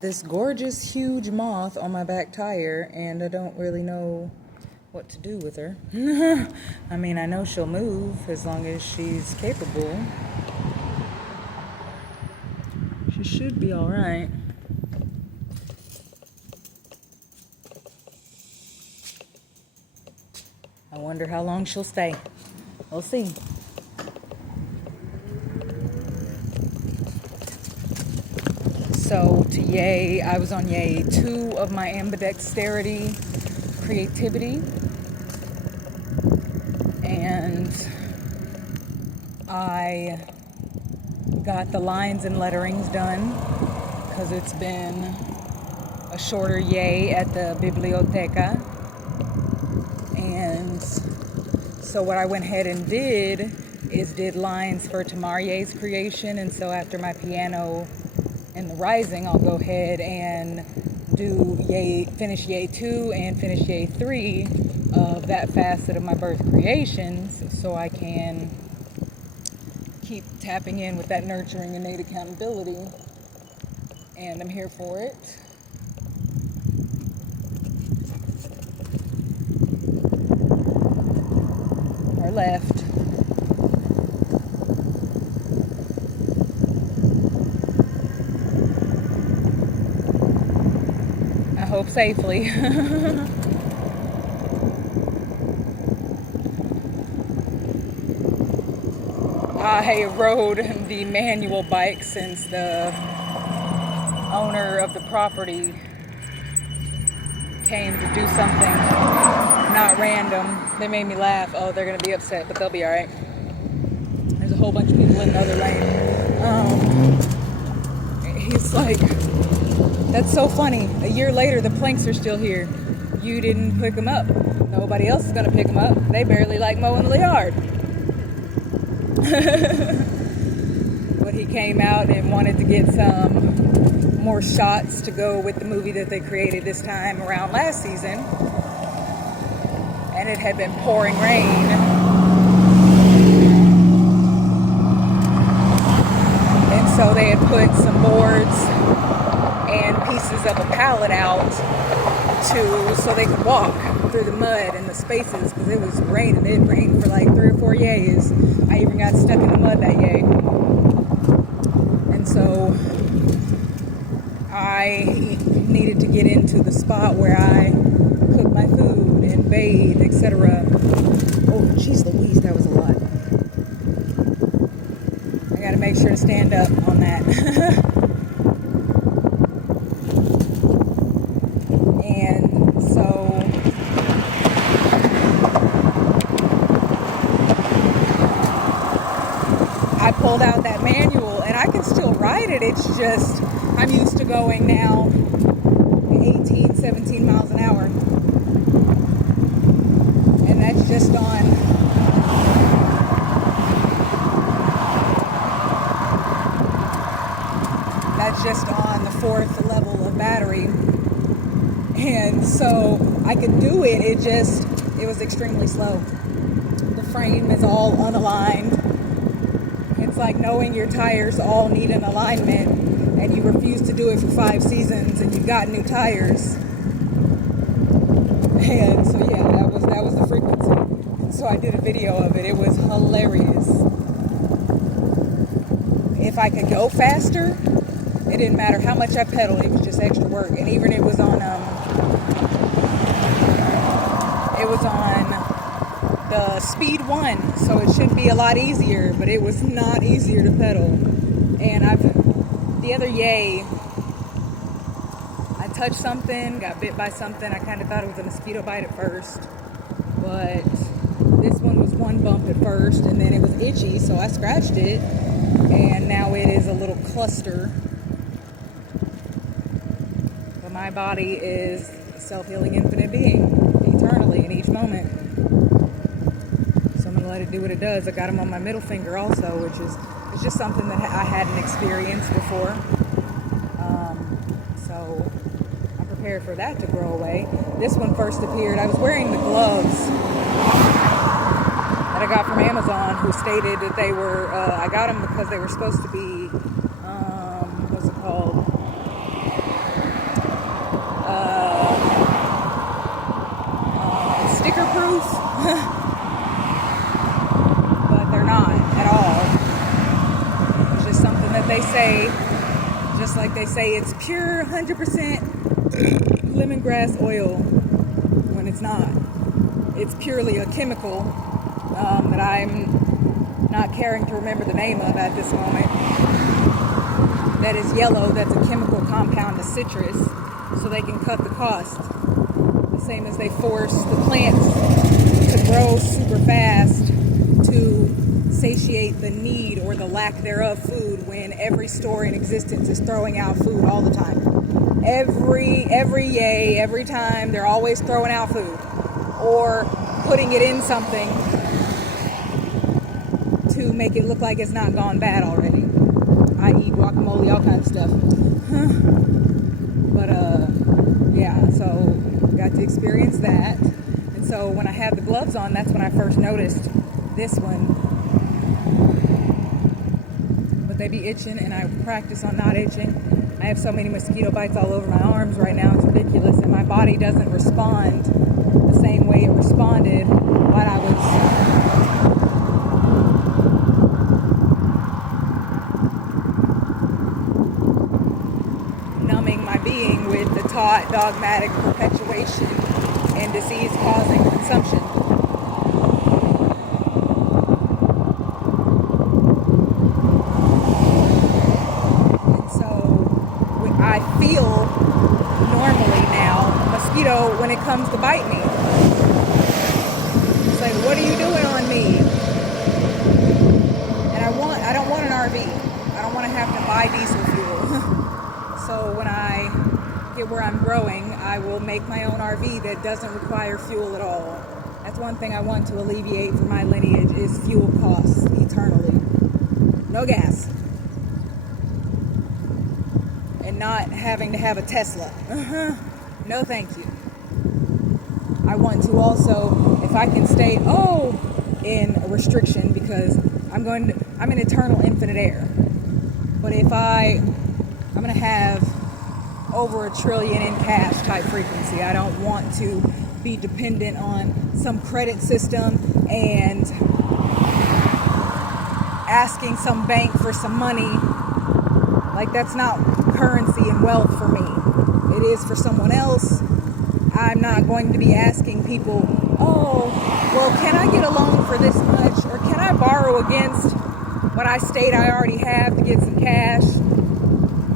This gorgeous huge moth on my back tire, and I don't really know what to do with her. I mean, I know she'll move as long as she's capable. She should be all right. I wonder how long she'll stay. We'll see. So to yay, I was on yay 2 of my ambidexterity creativity, and I got the lines and letterings done because it's been a shorter yay at the biblioteca. And so what I went ahead and did lines for Tamarie's creation, and so after my piano and the rising, I'll go ahead and do finish yay 2 and finish yay 3 of that facet of my birth creations, so I can keep tapping in with that nurturing innate accountability. And I'm here for it. Or left. I hope safely. I rode the manual bike since the owner of the property came to do something not random. They made me laugh. Oh, they're going to be upset, but they'll be all right. There's a whole bunch of people in the other lane. He's like, that's so funny. A year later, the planks are still here. You didn't pick them up. Nobody else is going to pick them up. They barely like mowing the yard. But he came out and wanted to get some more shots to go with the movie that they created this time around last season. And it had been pouring rain. And so they had put some boards and pieces of a pallet out so they could walk through the mud and the spaces, because it was raining. It rained for like 3 or 4 yays. I even got stuck in the mud that yay. And so I needed to get into the spot where I cook my food and bathe, etc. Oh, jeez Louise, that was a lot. I gotta make sure to stand up on that. I pulled out that manual, and I can still ride it. It's just, I'm used to going now 18, 17 miles an hour. And that's just on the 4th level of battery. And so I could do it, it was extremely slow. The frame is all unaligned. It's like knowing your tires all need an alignment, and you refuse to do it for 5 seasons, and you've got new tires. And so yeah, that was the frequency. So I did a video of it. It was hilarious. If I could go faster, it didn't matter how much I pedaled. It was just extra work. And even it was on the speed 1, so it should be a lot easier, but it was not easier to pedal. And the other yay, I touched something, got bit by something. I kind of thought it was a mosquito bite at first, but this one was one bump at first, and then it was itchy, so I scratched it, and now it is a little cluster. But my body is a self-healing infinite being, eternally in each moment. Let it do what it does. I got them on my middle finger also, which is it's just something that I hadn't experienced before. So I'm prepared for that to grow away. This one first appeared, I was wearing the gloves that I got from Amazon, who stated that they were, I got them because they were supposed to be, what's it called? say it's pure 100% lemongrass oil when it's not. It's purely a chemical that I'm not caring to remember the name of at this moment. That is yellow, that's a chemical compound of citrus, so they can cut the cost. The same as they force the plants to grow super fast to satiate the need or the lack thereof food when every store in existence is throwing out food all the time. Every time they're always throwing out food or putting it in something to make it look like it's not gone bad already, i.e. guacamole, all kinds of stuff. But yeah, so got to experience that. And so when I had the gloves on, that's when I first noticed this one. But they be itching, and I practice on not itching. I have so many mosquito bites all over my arms right now, it's ridiculous, and my body doesn't respond the same way it responded while I was numbing my being with the taught dogmatic perpetuation and disease-causing consumption. I feel normally now mosquito when it comes to bite me. It's like, what are you doing on me? And I don't want an RV. I don't want to have to buy diesel fuel. So when I get where I'm growing, I will make my own RV that doesn't require fuel at all. That's one thing I want to alleviate for my lineage is fuel costs eternally. No gas. Not having to have a Tesla. No thank you. I want to also, if I can stay in a restriction, because I'm in eternal infinite air. But if I'm going to have over $1 trillion in cash type frequency, I don't want to be dependent on some credit system and asking some bank for some money. Like, that's not currency and wealth for me. It is for someone else. I'm not going to be asking people, well, can I get a loan for this much? Or can I borrow against what I state I already have to get some cash?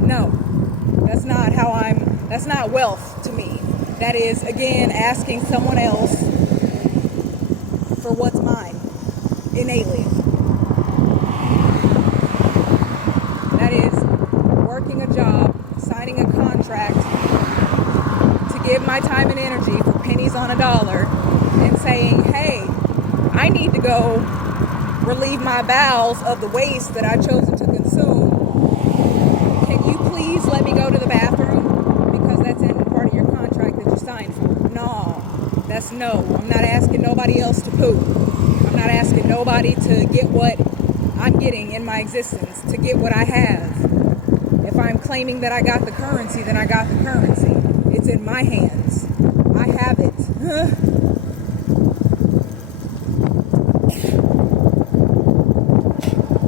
No, that's not that's not wealth to me. That is, again, asking someone else for what's mine, innately. That is, working a job, signing a contract to give my time and energy for pennies on a dollar and saying, hey, I need to go relieve my bowels of the waste that I've chosen to consume. Can you please let me go to the bathroom? Because that's in part of your contract that you signed for. No, that's no. I'm not asking nobody else to poop. I'm not asking nobody to get what I'm getting in my existence, to get what I have. If I'm claiming that I got the currency, then I got the currency. It's in my hands. I have it.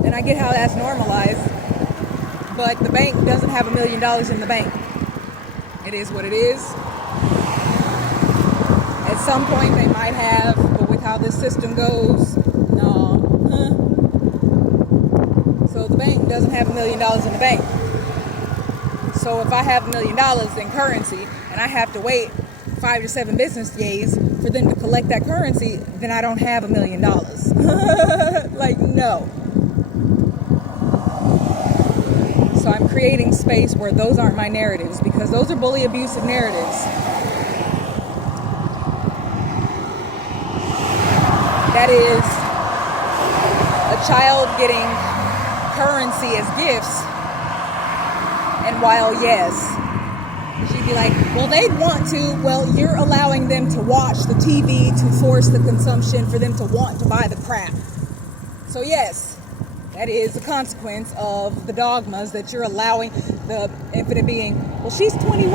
And I get how that's normalized, but the bank doesn't have $1 million in the bank. It is what it is. At some point they might have, but with how this system goes, no. So the bank doesn't have $1 million in the bank. So if I have $1 million in currency and I have to wait 5 to 7 business days for them to collect that currency, then I don't have $1 million. Like, no. So I'm creating space where those aren't my narratives, because those are bully abusive narratives. That is a child getting currency as gifts. And while, yes, she'd be like, well, they'd want to. Well, you're allowing them to watch the TV to force the consumption for them to want to buy the crap. So, yes, that is a consequence of the dogmas that you're allowing the infinite being. Well, she's 21.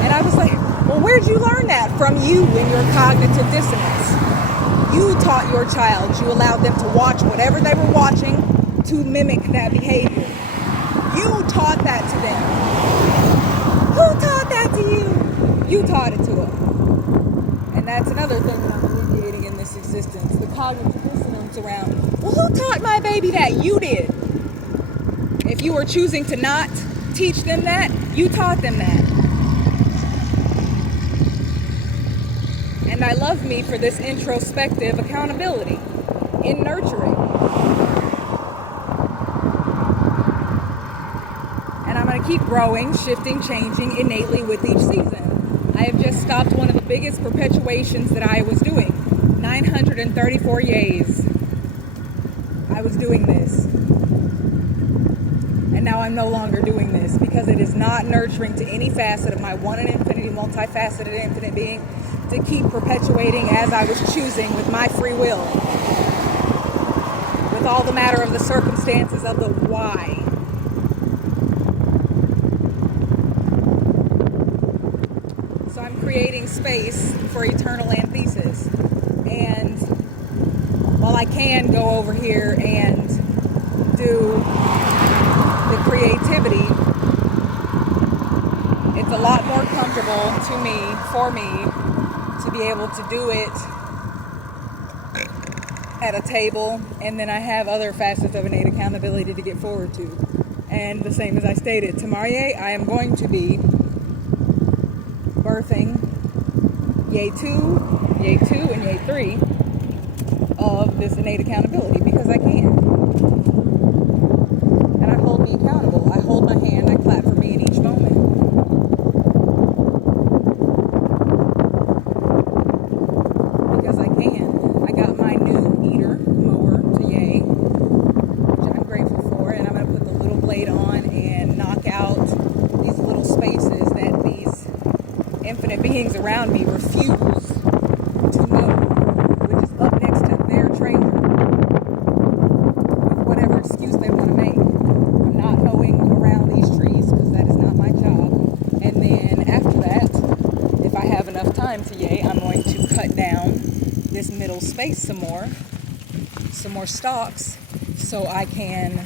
And I was like, well, where'd you learn that? From you and your cognitive dissonance. You taught your child. You allowed them to watch whatever they were watching to mimic that behavior. You taught that to them? Who taught that to you? You taught it to them. And that's another thing that I'm alleviating in this existence. The cognitive dissonance around, well, who taught my baby that? You did. If you were choosing to not teach them that, you taught them that. And I love me for this introspective accountability in nurturing. And I'm going to keep growing, shifting, changing innately with each season. I have just stopped one of the biggest perpetuations that I was doing. 934 yays. I was doing this. And now I'm no longer doing this because it is not nurturing to any facet of my one in infinity, multifaceted infinite being to keep perpetuating as I was choosing with my free will. With all the matter of the circumstances of the why. So I'm creating space for Eternal Antheses. And while I can go over here and do the creativity, it's a lot more comfortable to me, for me, to be able to do it at a table, and then I have other facets of innate accountability to get forward to. And the same as I stated, tomorrow I am going to be birthing Yay 2, and Yay 3 of this innate accountability because I can. And I hold me accountable. I hold my hand, I clap for me in each moment. Because I can. I got my new eater mower to Yay, which I'm grateful for, and I'm going to put the little blade on and knock out these little spaces that these infinite beings around me refuse to know, which is up next to their trailer, with whatever excuse they want to make. I'm not mowing around these trees because that is not my job. And then after that, if I have enough time to Yay, I'm going to cut down this middle space some more stalks, so I can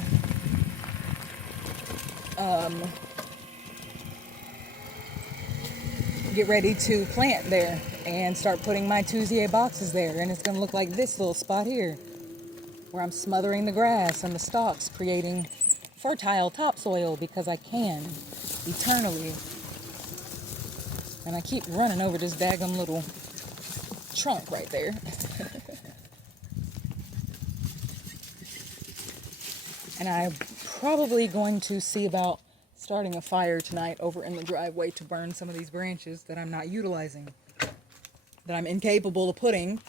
get ready to plant there and start putting my Tuesday boxes there. And it's going to look like this little spot here where I'm smothering the grass and the stalks, creating fertile topsoil because I can eternally. And I keep running over this daggum little trunk right there. And I'm probably going to see about starting a fire tonight over in the driveway to burn some of these branches that I'm not utilizing, that I'm incapable of putting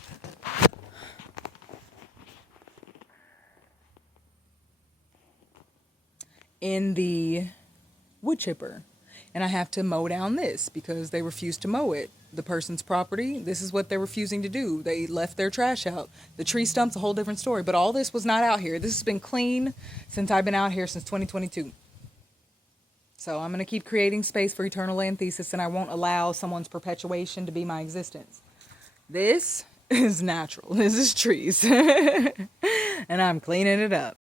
in the wood chipper. And I have to mow down this because they refuse to mow it. The person's property, this is what they're refusing to do. They left their trash out. The tree stump's a whole different story, but all this was not out here. This has been clean since I've been out here since 2022. So I'm going to keep creating space for Eternal Antheses, and I won't allow someone's perpetuation to be my existence. This is natural. This is trees. And I'm cleaning it up.